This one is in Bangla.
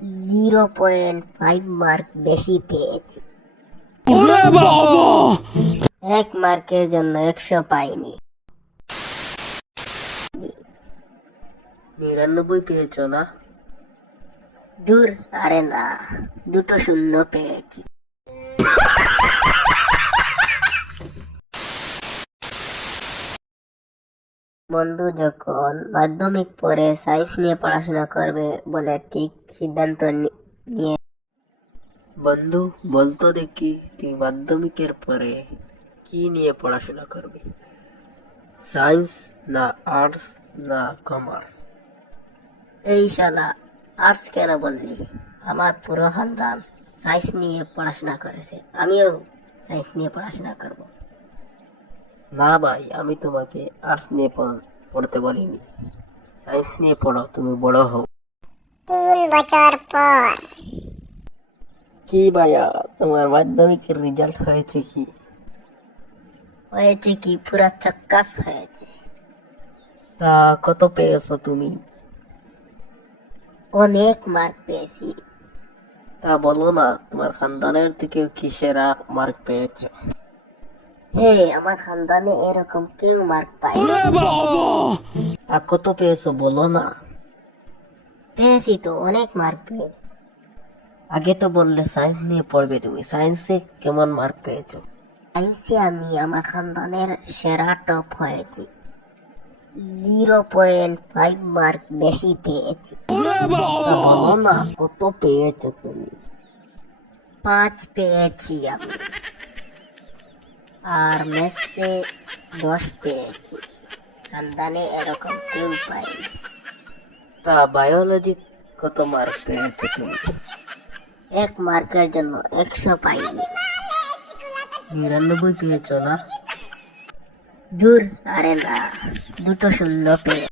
0.5 মার্ক বেশি পেয়েছি। এক মার্কের জন্য 100 পাইনি। 99 পেয়েছো না? দূর, আরে না, দুটো শূন্য পেয়েছি। বন্ধু যখন মাধ্যমিক পরে সায়েন্স নিয়ে পড়াশোনা করবে বলে ঠিক সিদ্ধান্ত নিয়ে। বন্ধু বলতো দেখি, তুই মাধ্যমিকের পরে কি নিয়ে পড়াশোনা করবি? সায়েন্স না আর্টস না কমার্স? এই শালা, আর্টস কেন বললি? আমার পুরো খানদান সায়েন্স নিয়ে পড়াশোনা করেছে, আমিও সায়েন্স নিয়ে পড়াশোনা করব। না ভাই, আমি তোমাকে আর্টস নিয়ে পড়তে বলিনি। সায়েন্স নিয়ে পড়ো, তুমি বড় হও। 3 বছর পর। কি ভাইয়া, তোমার মাধ্যমিকের রেজাল্ট হয়েছে কি? হয়েছে কি, পুরা চক্কাস হয়েছে। তা কত পেয়েছো তুমি? অনেক মার্ক পেয়েছি। তা বলো না, তোমার খানদানের থেকে কি সেরা মার্ক পেয়েছো? হে, আমার খানদানে এরকম কেউ মার্ক পায় না। আর কত পেয়েছো বলো না? পেয়েছি তো, অনেক মার্ক পেয়েছি। আগে তো বললে সায়েন্স নিয়ে পড়বে তুমি, সায়েন্সে কেমন মার্ক পেয়েছো? সায়েন্সে আমি আমার খানদানের সেরা টপ হয়েছি। 0.5 মার্ক বেশি পেয়েছি। তা বলো না, কত পেয়েছো তুমি? 5 পেয়েছি আমি। আর ম্যাথসে 10 পেয়েছি। খানদানে এরকম কেউ পায়নি। তা বায়োলজি কত মার্ক পেয়েছো তুমি? 1 মার্কের জন্য 100 পাইনি। 99 পেয়েছো না? দূর, আরে না, দুটো শূন্য পেয়ে